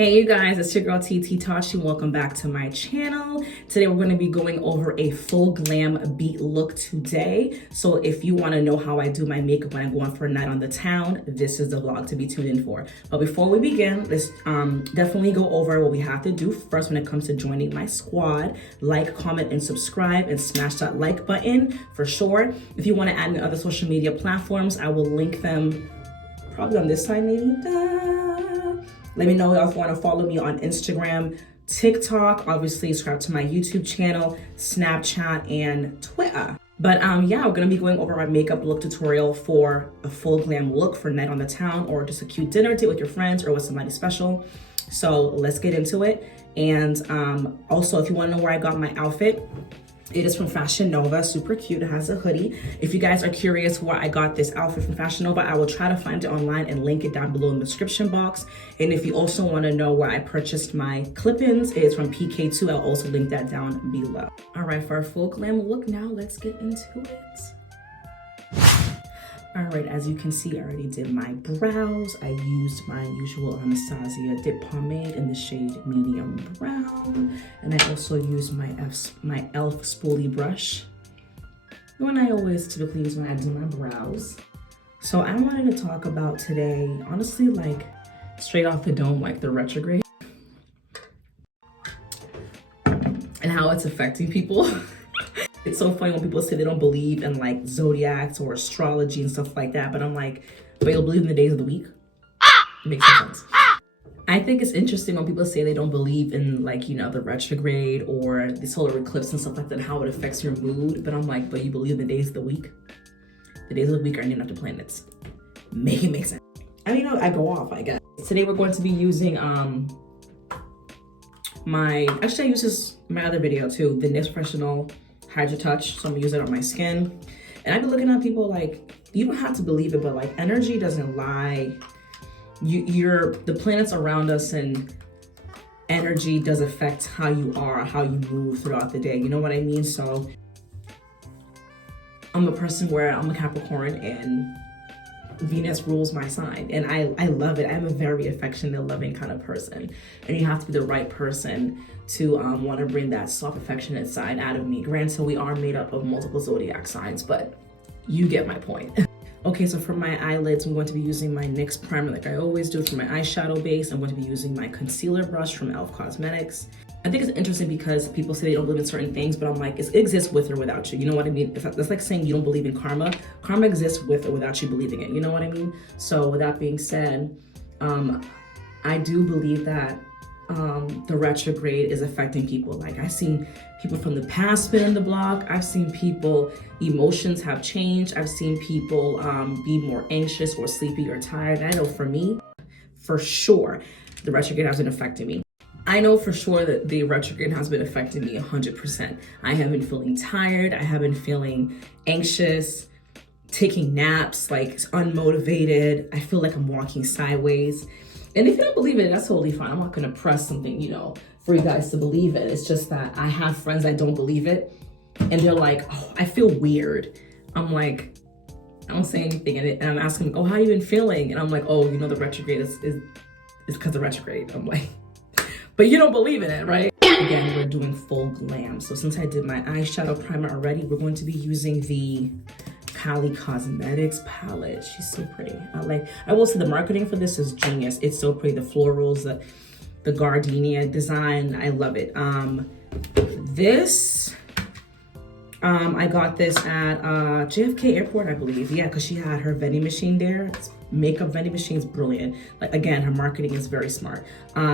Hey you guys, it's your girl TT Tachi. Welcome back to my channel. Today we're going to be going over a full glam beat look today. So if you want to know how I do my makeup when I'm going for a night on the town, this is the vlog to be tuned in for. But before we begin, let's definitely go over what we have to do first when it comes to joining my squad. Like, comment, and subscribe, and smash that like button for sure. If you want to add me on other social media platforms, I will link them probably on this side maybe. Let me know if you want to follow me on Instagram, TikTok, obviously subscribe to my YouTube channel, Snapchat, and Twitter. But yeah, we're going to be going over my makeup look tutorial for a full glam look for night on the town or just a cute dinner date with your friends or with somebody special. So let's get into it. And also, if you want to know where I got my outfit, it is from Fashion Nova, super cute. It has a hoodie. If you guys are curious where I got this outfit from Fashion Nova, I will try to find it online and link it down below in the description box. And if you also want to know where I purchased my clip-ins, it is from PK2. I'll also link that down below. All right, for our full glam look now, let's get into it. All right, as you can see, I already did my brows. I used my usual Anastasia dip pomade in the shade medium brown. And I also used my e.l.f. spoolie brush. The one I always typically use when I do my brows. So I wanted to talk about today, honestly, like straight off the dome, like the retrograde. And how it's affecting people. It's so funny when people say they don't believe in like Zodiacs or astrology and stuff like that, but I'm like, but you'll believe in the days of the week? It makes no sense. I think it's interesting when people say they don't believe in like, you know, the retrograde or the solar eclipse and stuff like that, and how it affects your mood. But I'm like, but you believe in the days of the week? The days of the week are named after planets. Make it make sense. I mean, I go off, I guess. Today we're going to be using actually I use this in my other video too, the NYX Professional Hydra Touch, so I'm gonna use it on my skin. And I've been looking at people like, you don't have to believe it, but like energy doesn't lie. The planets around us and energy does affect how you are, how you move throughout the day. You know what I mean? So I'm a person where I'm a Capricorn and Venus rules my sign, and I love it. I'm a very affectionate, loving kind of person, and you have to be the right person to want to bring that soft, affectionate side out of me. Granted, we are made up of multiple zodiac signs, but you get my point. Okay, so for my eyelids, I'm going to be using my NYX primer like I always do. For my eyeshadow base, I'm going to be using my concealer brush from e.l.f. Cosmetics. I think it's interesting because people say they don't believe in certain things, but I'm like, it exists with or without you. You know what I mean? That's like saying you don't believe in karma. Karma exists with or without you believing it. You know what I mean? So with that being said, I do believe that the retrograde is affecting people. Like I've seen people from the past spin in the block. I've seen people, emotions have changed. I've seen people be more anxious or sleepy or tired. I know for me, for sure, the retrograde has been affecting me. I know for sure that the retrograde has been affecting me 100%. I have been feeling tired. I have been feeling anxious, taking naps, like unmotivated. I feel like I'm walking sideways. And if you don't believe it, that's totally fine. I'm not gonna press something, you know, for you guys to believe it. It's just that I have friends that don't believe it. And they're like, oh, I feel weird. I'm like, I don't say anything. And I'm asking, oh, how you been feeling? And I'm like, oh, you know, the retrograde is because of the retrograde. I'm like, but you don't believe in it, right? Again, we're doing full glam. So since I did my eyeshadow primer already, we're going to be using the Pkwy Cosmetics palette. She's so pretty. I will say the marketing for this is genius. It's so pretty. The florals, the gardenia design, I love it. I got this at JFK Airport, I believe. Yeah, because she had her vending machine there. Makeup vending machine is brilliant. Like again, her marketing is very smart.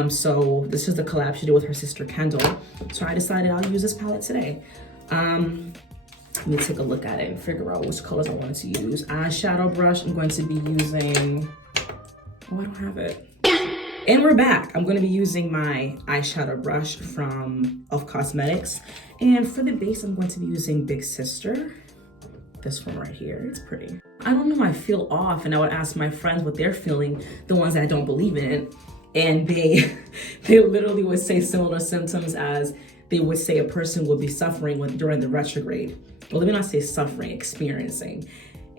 So this is the collab she did with her sister Kendall. So I decided I'll use this palette today. Let me take a look at it and figure out which colors I wanted to use. Eyeshadow brush, I'm going to be using, oh, I don't have it. And we're back. I'm going to be using my eyeshadow brush from e.l.f. Cosmetics. And for the base, I'm going to be using Big Sister. This one right here, it's pretty. I don't know, I feel off, and I would ask my friends what they're feeling, the ones that I don't believe in, and they literally would say similar symptoms as they would say a person would be suffering during the retrograde. Well, let me not say suffering, experiencing.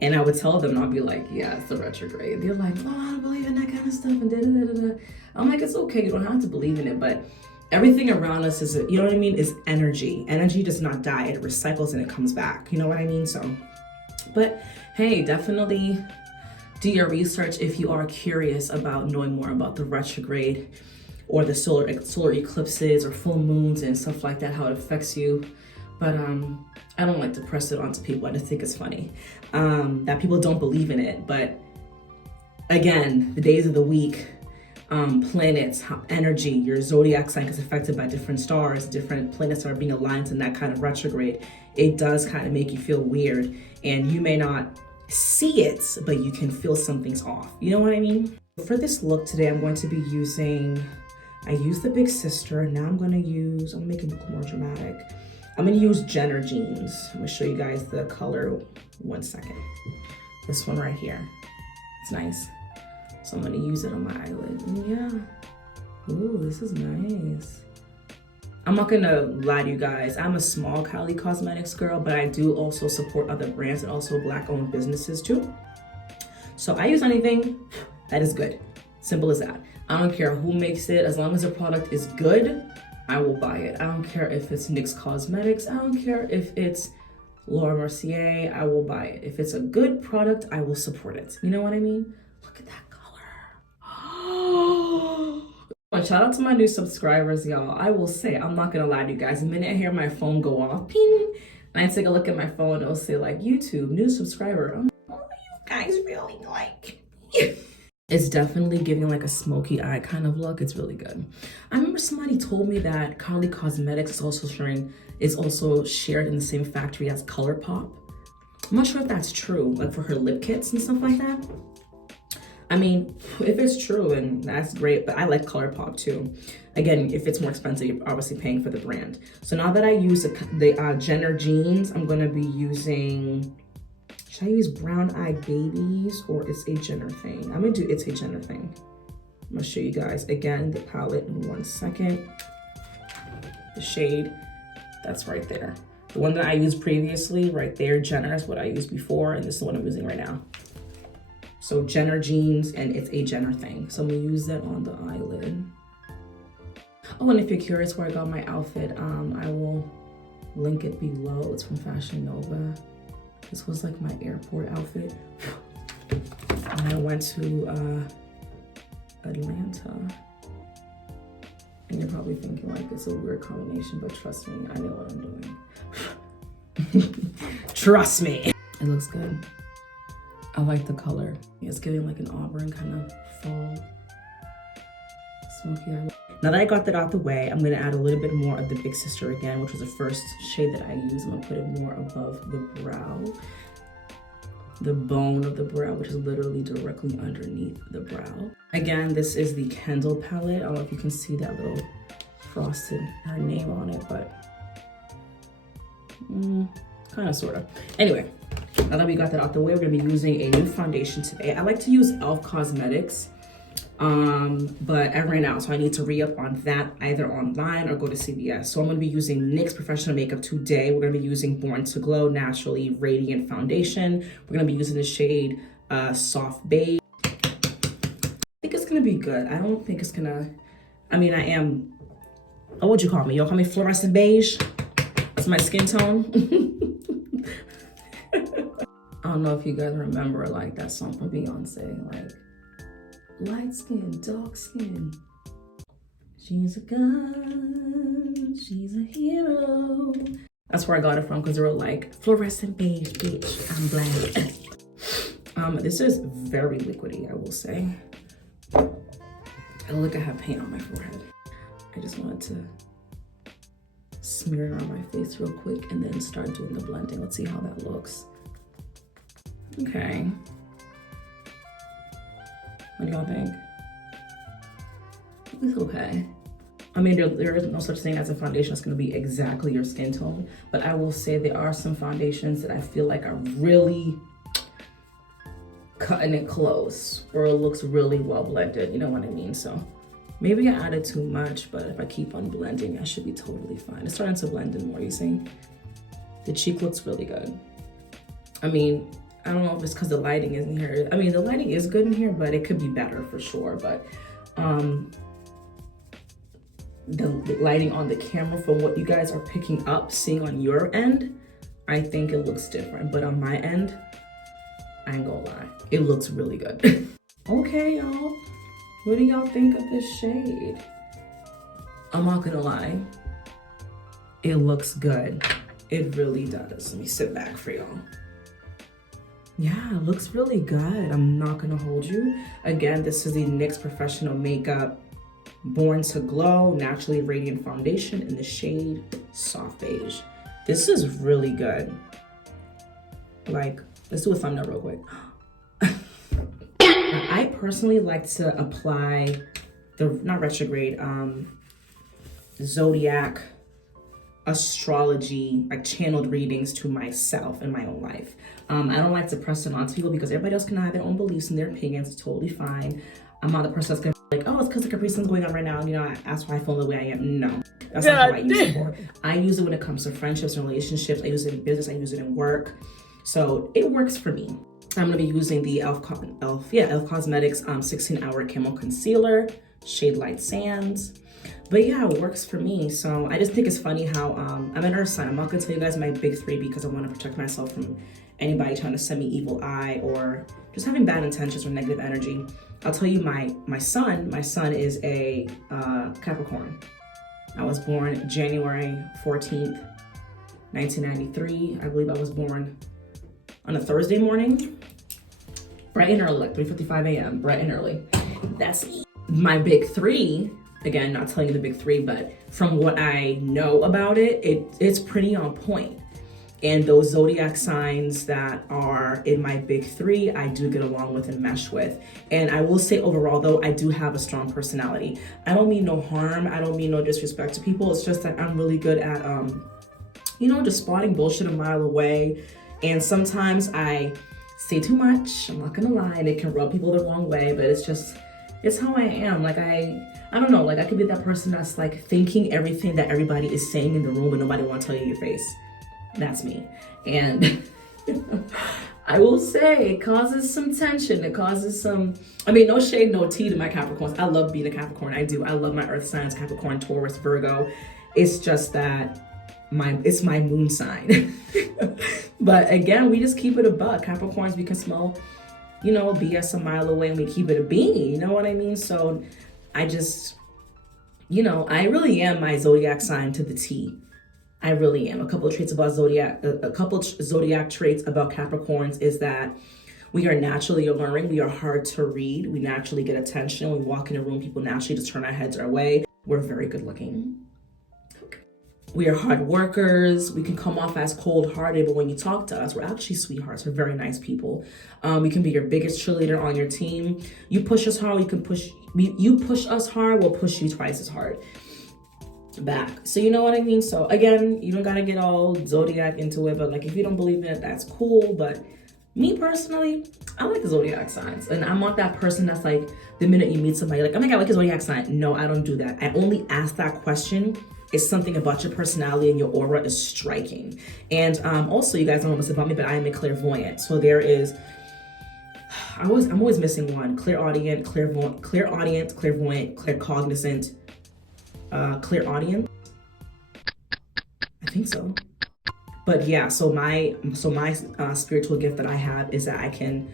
And I would tell them, and I'll be like, yeah, it's the retrograde. They're like, oh, I don't believe in that kind of stuff, and da-da-da-da-da. I'm like, it's okay, you don't have to believe in it, but everything around us is, you know what I mean, is energy. Energy does not die, it recycles and it comes back, you know what I mean? So, but hey, definitely do your research if you are curious about knowing more about the retrograde or the solar eclipses or full moons and stuff like that, how it affects you. But I don't like to press it onto people. I just think it's funny that people don't believe in it. But again, the days of the week, planets, energy, your zodiac sign is affected by different stars, different planets are being aligned in that kind of retrograde. It does kind of make you feel weird, and you may not see it, but you can feel something's off. You know what I mean? For this look today, I'm going to be using, I used the Big Sister. Now I'm going to make it look more dramatic. I'm going to use Jenner Jeans. I'm going to show you guys the color. 1 second. This one right here. It's nice. So I'm gonna use it on my eyelid. And yeah. Ooh, this is nice. I'm not gonna lie to you guys. I'm a small Kylie Cosmetics girl, but I do also support other brands and also Black-owned businesses too. So I use anything that is good. Simple as that. I don't care who makes it. As long as the product is good, I will buy it. I don't care if it's NYX Cosmetics. I don't care if it's Laura Mercier. I will buy it. If it's a good product, I will support it. You know what I mean? Look at that. Shout out to my new subscribers, y'all. I will say, I'm not gonna lie to you guys, the minute I hear my phone go off, ping, and I take a look at my phone, it'll say like, YouTube, new subscriber. I'm like, oh, you guys really like It's definitely giving like a smoky eye kind of look. It's really good. I remember somebody told me that Kylie Cosmetics is also shared in the same factory as ColourPop. I'm not sure if that's true, like for her lip kits and stuff like that. I mean, if it's true, and that's great, but I like ColourPop too. Again, if it's more expensive, you're obviously paying for the brand. So now that I use the Jenner Jeans, I'm gonna be using, should I use Brown Eyed Babies or It's a Jenner Thing? I'm gonna do It's a Jenner Thing. I'm gonna show you guys again the palette in 1 second. The shade, that's right there. The one that I used previously, right there, Jenner is what I used before, and this is what I'm using right now. So Jenner Jeans, and It's a Jenner Thing. So I'm gonna use that on the eyelid. Oh, and if you're curious where I got my outfit, I will link it below. It's from Fashion Nova. This was like my airport outfit. And I went to Atlanta. And you're probably thinking like it's a weird combination, but trust me, I know what I'm doing. Trust me. It looks good. I like the color. It's giving like an auburn kind of fall smoky eye. Now that I got that out the way, I'm gonna add a little bit more of the Big Sister again, which was the first shade that I used. I'm gonna put it more above the brow, the bone of the brow, which is literally directly underneath the brow. Again, this is the Kendall palette. I don't know if you can see that little frosted, her name on it, but kind of, sort of. Anyway, now that we got that out the way, we're gonna be using a new foundation today. I like to use e.l.f. Cosmetics, but I ran out, so I need to re-up on that either online or go to CVS. So I'm gonna be using NYX Professional Makeup today. We're gonna be using Born to Glow Naturally Radiant Foundation. We're gonna be using the shade Soft Beige. I think it's gonna be good. I don't think it's gonna, I mean, I am, oh, what'd you call me? Y'all call me fluorescent beige? That's my skin tone. I don't know if you guys remember like that song from Beyonce, like light skin, dark skin. She's a gun, she's a hero. That's where I got it from, because they were like fluorescent beige, bitch, I'm black. This is very liquidy, I will say. Oh, look, I have paint on my forehead. I just wanted to smear it on my face real quick and then start doing the blending. Let's see how that looks. Okay. What do y'all think? It's okay. I mean, there is no such thing as a foundation that's going to be exactly your skin tone, but I will say there are some foundations that I feel like are really cutting it close, or it looks really well blended, you know what I mean? So maybe I added too much, but if I keep on blending, I should be totally fine. It's starting to blend in more, you see? The cheek looks really good. I mean, I don't know if it's because the lighting is in here. I mean, the lighting is good in here, but it could be better for sure. But the lighting on the camera from what you guys are picking up, seeing on your end, I think it looks different. But on my end, I ain't gonna lie, it looks really good. Okay, y'all, what do y'all think of this shade? I'm not gonna lie, it looks good. It really does. Let me sit back for y'all. Yeah, it looks really good. I'm not gonna hold you. Again, this is the NYX Professional Makeup Born to Glow Naturally Radiant Foundation in the shade Soft Beige. This is really good. Like, let's do a thumbnail real quick. I personally like to apply the, not retrograde, Zodiac, astrology, like channeled readings to myself in my own life. I don't like to press it on to people because everybody else can have their own beliefs and their opinions. It's totally fine. I'm not the person that's gonna be like, oh, it's because the Capri Sun's going on right now, and that's why I feel the way I am. No, that's not how I use it for. I use it when it comes to friendships and relationships. I use it in business. I use it in work. So it works for me. I'm gonna be using the Elf Cosmetics 16-Hour Camo Concealer, shade Light Sands. But yeah, it works for me. So I just think it's funny how I'm an earth sign. I'm not gonna tell you guys my big three because I want to protect myself from anybody trying to send me evil eye or just having bad intentions or negative energy. I'll tell you my son is a Capricorn. I was born January 14th, 1993. I believe I was born on a Thursday morning, bright and early, like 3:55 a.m., bright and early. That's my big three. Again, not telling you the big three, but from what I know about it, it's pretty on point. And those zodiac signs that are in my big three, I do get along with and mesh with. And I will say overall though, I do have a strong personality. I don't mean no harm. I don't mean no disrespect to people. It's just that I'm really good at, just spotting bullshit a mile away. And sometimes I say too much, I'm not gonna lie, and it can rub people the wrong way, but it's how I am. Like I don't know, like I could be that person that's like thinking everything that everybody is saying in the room but nobody wanna tell you your face. That's me. And I will say it causes some tension. It causes some, no shade, no tea to my Capricorns. I love being a Capricorn. I do. I love my earth signs, Capricorn, Taurus, Virgo. It's just that it's my moon sign. But again, we just keep it a buck. Capricorns, we can smell, BS a mile away and we keep it a beanie. You know what I mean? So I just, I really am my zodiac sign to the T. I really am. A couple of traits about Zodiac, Zodiac traits about Capricorns is that we are naturally alluring. We are hard to read. We naturally get attention. When we walk in a room, people naturally just turn our heads our way. We're very good looking. We are hard workers. We can come off as cold-hearted, but when you talk to us, we're actually sweethearts. We're very nice people. We can be your biggest cheerleader on your team. You push us hard, you push us hard, we'll push you twice as hard back. So you know what I mean? So again, you don't gotta get all zodiac into it, but like if you don't believe in it, that's cool. But me personally, I like the zodiac signs, and I'm not that person that's like the minute you meet somebody like, oh my god, I like a zodiac sign. No, I don't do that. I only ask that question if something about your personality and your aura is striking. And also, you guys don't know much about me, but I am a clairvoyant. So there is, I'm always missing one: clairaudient, clairvoyant, claircognizant. Clairaudient, I think so. But yeah, so my spiritual gift that I have is that I can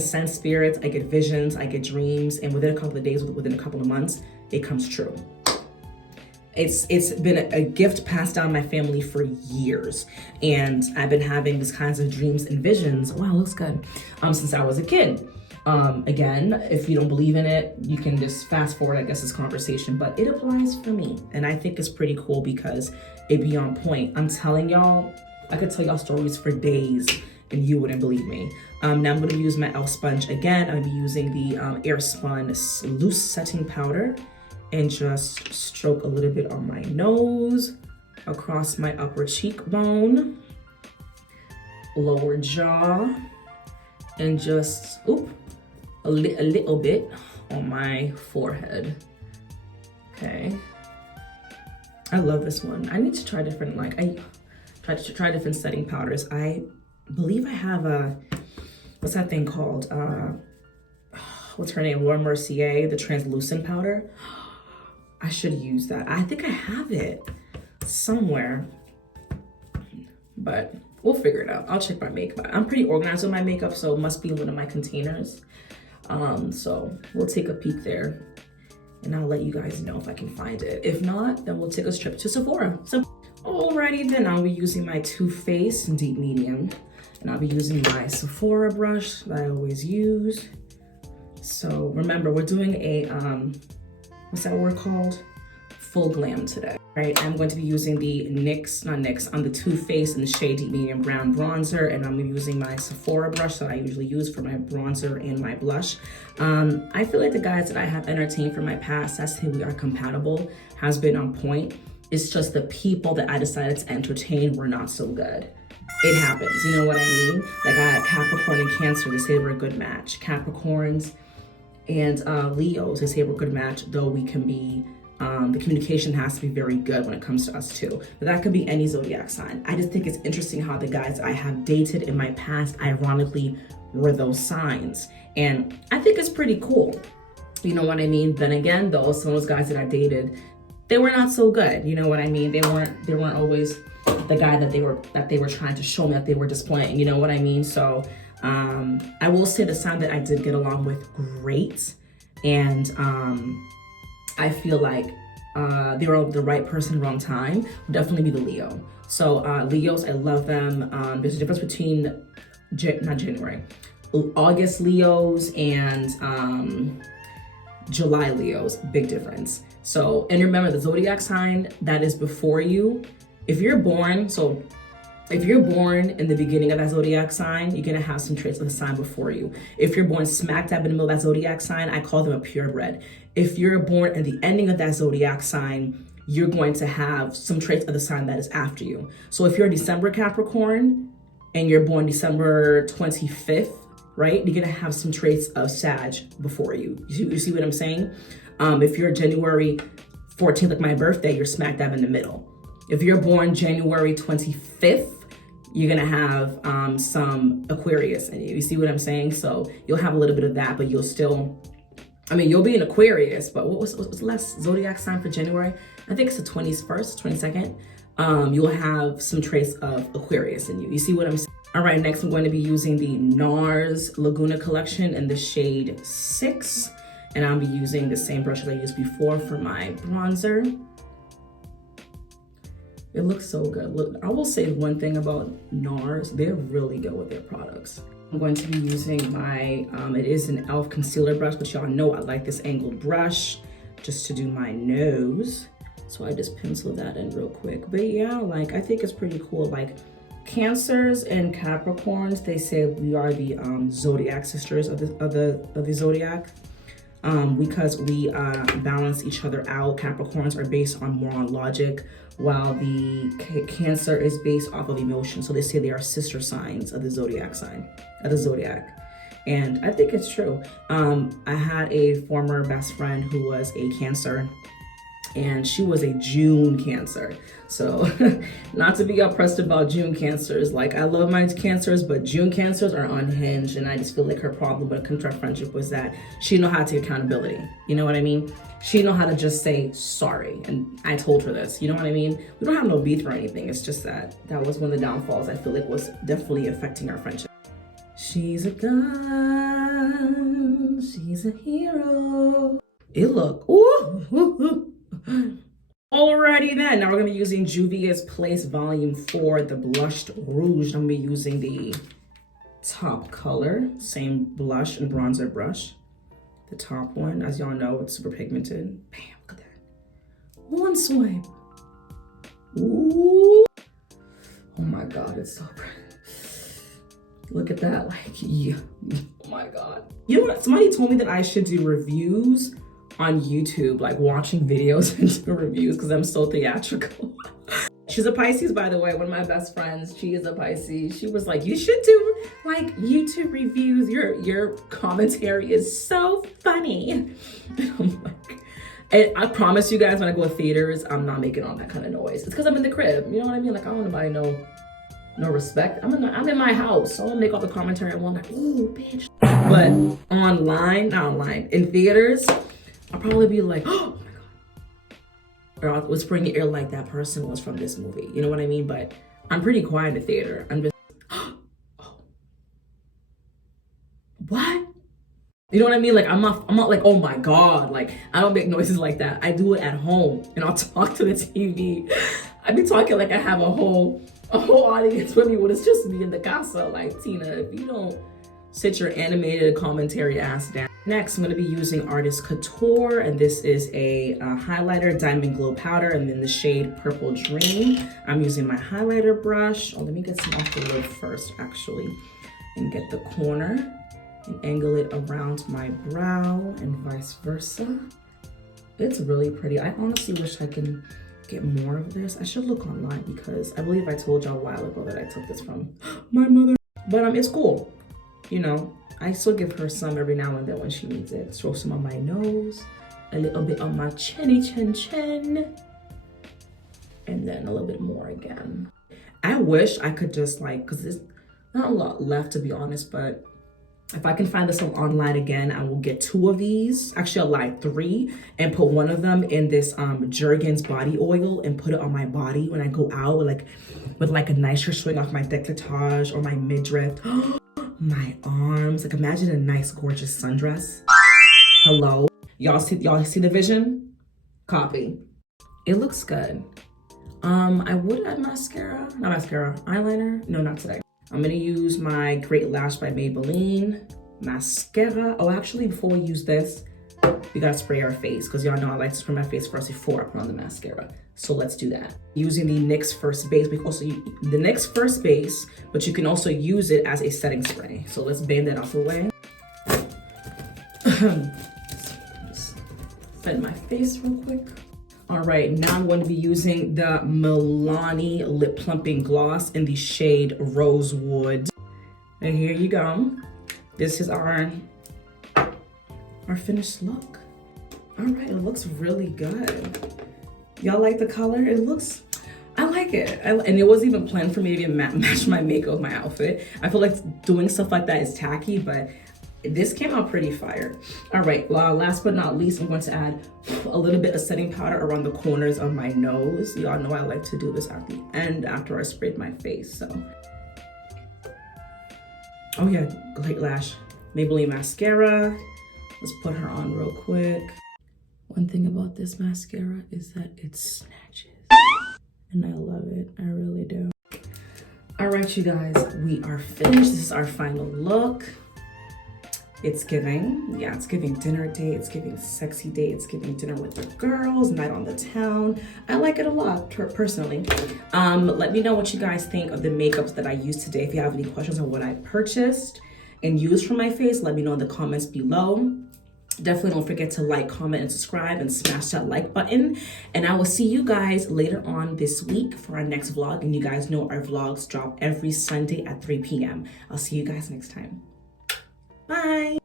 sense spirits, I get visions, I get dreams, and within a couple of days, within a couple of months, it comes true. It's been a gift passed down my family for years, and I've been having these kinds of dreams and visions. Wow, looks good. Since I was a kid. Again, if you don't believe in it, you can just fast forward, I guess, this conversation, but it applies for me. And I think it's pretty cool because it be on point. I'm telling y'all, I could tell y'all stories for days and you wouldn't believe me. Now I'm gonna use my e.l.f. sponge again. I'm gonna be using the Airspun Loose Setting Powder and just stroke a little bit on my nose, across my upper cheekbone, lower jaw, and just, a little bit on my forehead. Okay. I love this one. I need to try different, I try different setting powders. I believe I have what's that thing called? What's her name? Laura Mercier, the translucent powder. I should use that. I think I have it somewhere, but we'll figure it out. I'll check my makeup. I'm pretty organized with my makeup, so it must be in one of my containers. So we'll take a peek there and I'll let you guys know if I can find it. If not, then we'll take a trip to Sephora. So alrighty then, I'll be using my Too Faced Deep Medium, and I'll be using my Sephora brush that I always use. So remember, we're doing a, what's that word called? Full glam today. Right, I'm going to be using the the Too Faced in the shade Deep Medium Brown Bronzer, and I'm using my Sephora brush that I usually use for my bronzer and my blush. I feel like the guys that I have entertained from my past, that's who we are compatible, has been on point. It's just the people that I decided to entertain were not so good. It happens, you know what I mean? Like I had Capricorn and Cancer, they say we're a good match. Capricorns and Leos, they say we're a good match, though we can be, the communication has to be very good when it comes to us too. But that could be any zodiac sign. I just think it's interesting how the guys I have dated in my past, ironically, were those signs. And I think it's pretty cool. You know what I mean? Then again, though, some of those guys that I dated, they were not so good. You know what I mean? They weren't always the guy that they were trying to show me that they were displaying. You know what I mean? So I will say the sign that I did get along with great, and I feel like they were the right person, wrong time, would definitely be the Leo. So Leos, I love them. There's a difference between August Leos and July Leos, big difference. So, and remember the zodiac sign that is before you, if you're born in the beginning of that zodiac sign, you're gonna have some traits of the sign before you. If you're born smack dab in the middle of that zodiac sign, I call them a purebred. If you're born at the ending of that zodiac sign, you're going to have some traits of the sign that is after you. So if you're a December Capricorn and you're born December 25th, right? You're gonna have some traits of Sag before you. You see what I'm saying? If you're January 14th, like my birthday, you're smack dab in the middle. If you're born January 25th, you're gonna have some Aquarius in you. You see what I'm saying? So you'll have a little bit of that, but you'll still, you'll be an Aquarius, but what's the last zodiac sign for January? I think it's the 21st, 22nd. You'll have some traits of Aquarius in you. You see what I'm saying? All right, next I'm going to be using the NARS Laguna collection in the shade 6. And I'll be using the same brush that I used before for my bronzer. It looks so good. Look, I will say one thing about NARS, they're really good with their products. I'm going to be using my, it is an e.l.f. concealer brush, but y'all know I like this angled brush just to do my nose. So I just pencil that in real quick. But yeah, like I think it's pretty cool. Like Cancers and Capricorns, they say we are the zodiac sisters of the zodiac. Because we balance each other out. Capricorns are based more on logic, while the Cancer is based off of emotion. So they say they are sister signs of the zodiac And I think it's true. I had a former best friend who was a Cancer, and she was a June Cancer. So not to be oppressed about June Cancers. Like I love my Cancers, but June Cancers are unhinged. And I just feel like her problem when it comes to our friendship was that she didn't know how to take accountability. You know what I mean? She didn't know how to just say sorry. And I told her this, you know what I mean? We don't have no beef or anything. It's just that was one of the downfalls I feel like was definitely affecting our friendship. She's a gun, she's a hero. It look, ooh. Alrighty then, now we're gonna be using Juvia's Place Volume 4, the Blushed Rouge. I'm gonna be using the top color, same blush and bronzer brush. The top one, as y'all know, it's super pigmented. Bam, look at that. One swipe. Ooh. Oh my God, it's so pretty. Look at that, like, yeah. Oh my God. You know what, somebody told me that I should do reviews on YouTube, like watching videos and do reviews because I'm so theatrical. She's a Pisces, by the way, one of my best friends. She is a Pisces. She was like, you should do like YouTube reviews. Your commentary is so funny. And I'm like, and I promise you guys, when I go to theaters, I'm not making all that kind of noise. It's because I'm in the crib. You know what I mean? Like, I don't want nobody to know No respect. I'm in my house. So I'm gonna make all the commentary I want, like, ooh, bitch. But online, not online, in theaters, I'll probably be like, oh my God. Or I'll whisper in your ear like that person was from this movie. You know what I mean? But I'm pretty quiet in the theater. I'm just, oh, what? You know what I mean? Like, I'm not like, oh my God. Like, I don't make noises like that. I do it at home and I'll talk to the TV. I be talking like I have a whole audience with me when it's just me in the casa. Like, Tina, if you don't sit your animated commentary ass down. Next, I'm gonna be using Artist Couture, and this is a highlighter, Diamond Glow Powder, and then the shade Purple Dream. I'm using my highlighter brush. Oh, let me get some off the lid first, actually, and get the corner and angle it around my brow and vice versa. It's really pretty. I honestly wish I can get more of this. I should look online because I believe I told y'all a while ago that I took this from my mother. But it's cool. You know, I still give her some every now and then when she needs it. Throw some on my nose, a little bit on my chinny chin, and then a little bit more again. I wish I could just like, cause there's not a lot left to be honest, but if I can find this online again, I will get 2 of these. Actually, I'll like 3 and put one of them in this Jergens body oil and put it on my body when I go out with like a nice shirt showing off my décolletage or my midriff. My arms. Like, imagine a nice, gorgeous sundress. Hello. Y'all see the vision? Copy. It looks good. I would add mascara. Not mascara. Eyeliner. No, not today. I'm gonna use my Great Lash by Maybelline mascara. Oh, actually, before we use this, we gotta spray our face because y'all know I like to spray my face first before I put on the mascara. So let's do that. Using the NYX First Base, we can also use the NYX First Base, but you can also use it as a setting spray. So let's bend that off the way. Just bend my face real quick. All right, now I'm going to be using the Milani Lip Plumping Gloss in the shade Rosewood. And here you go. This is our finished look. All right, it looks really good. Y'all like the color? I like it. And it wasn't even planned for me to even match my makeup with my outfit. I feel like doing stuff like that is tacky, but this came out pretty fire. All right, last but not least, I'm going to add a little bit of setting powder around the corners of my nose. Y'all know I like to do this at the end after I sprayed my face, so. Oh yeah, Great Lash. Maybelline mascara. Let's put her on real quick. One thing about this mascara is that it snatches. And I love it, I really do. All right, you guys, we are finished. This is our final look. It's giving dinner date, it's giving sexy date, it's giving dinner with the girls, night on the town. I like it a lot, personally. Let me know what you guys think of the makeups that I used today. If you have any questions on what I purchased and used for my face, let me know in the comments below. Definitely don't forget to like, comment, and subscribe, and smash that like button. And I will see you guys later on this week for our next vlog. And you guys know our vlogs drop every Sunday at 3 p.m. I'll see you guys next time. Bye.